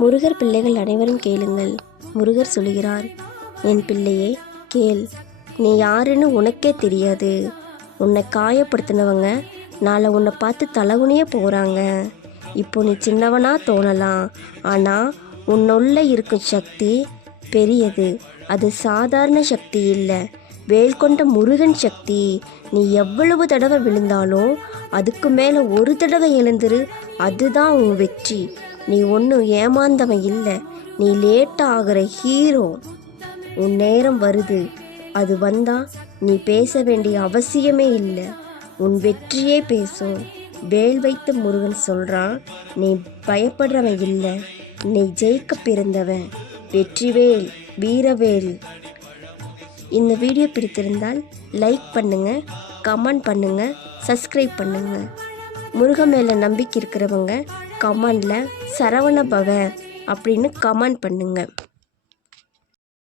முருகர் பிள்ளைகள் அனைவரும் கேளுங்கள். முருகர் சொல்கிறார், என் பிள்ளையே கேள், நீ யாருன்னு உனக்கே தெரியாது. உன்னை காயப்படுத்தினவங்க நாளை உன்னை பார்த்து தலகுனிய போகிறாங்க. இப்போ நீ சின்னவனா தோணலாம், ஆனால் உன்னுள்ள இருக்கும் சக்தி பெரியது. அது சாதாரண சக்தி இல்லை, வேல் கொண்ட முருகன் சக்தி. நீ எவ்வளவு தடவை விழுந்தாலும் அதுக்கு மேலே ஒரு தடவை எழுந்துரு, அதுதான் உன் வெற்றி. நீ ஒன்றும் ஏமாந்தவன் இல்லை, நீ லேட்டாக ஆகிற ஹீரோ. உன் நேரம் வருது, அது வந்தால் நீ பேச வேண்டிய அவசியமே இல்லை, உன் வெற்றியே பேசும். வேல் வைத்த முருகன் சொல்கிறான், நீ பயப்படுறவன் இல்லை, நீ ஜெயிக்க பிறந்தவன். வெற்றிவேல், வீரவேல். இந்த வீடியோ பிடித்திருந்தால் லைக் பண்ணுங்கள், கமெண்ட் பண்ணுங்கள், சப்ஸ்கிரைப் பண்ணுங்கள். முருகன் மேலே நம்பிக்கை இருக்கிறவங்க கமெண்டில் சரவண பவ அப்படின்னு கமெண்ட் பண்ணுங்கள்.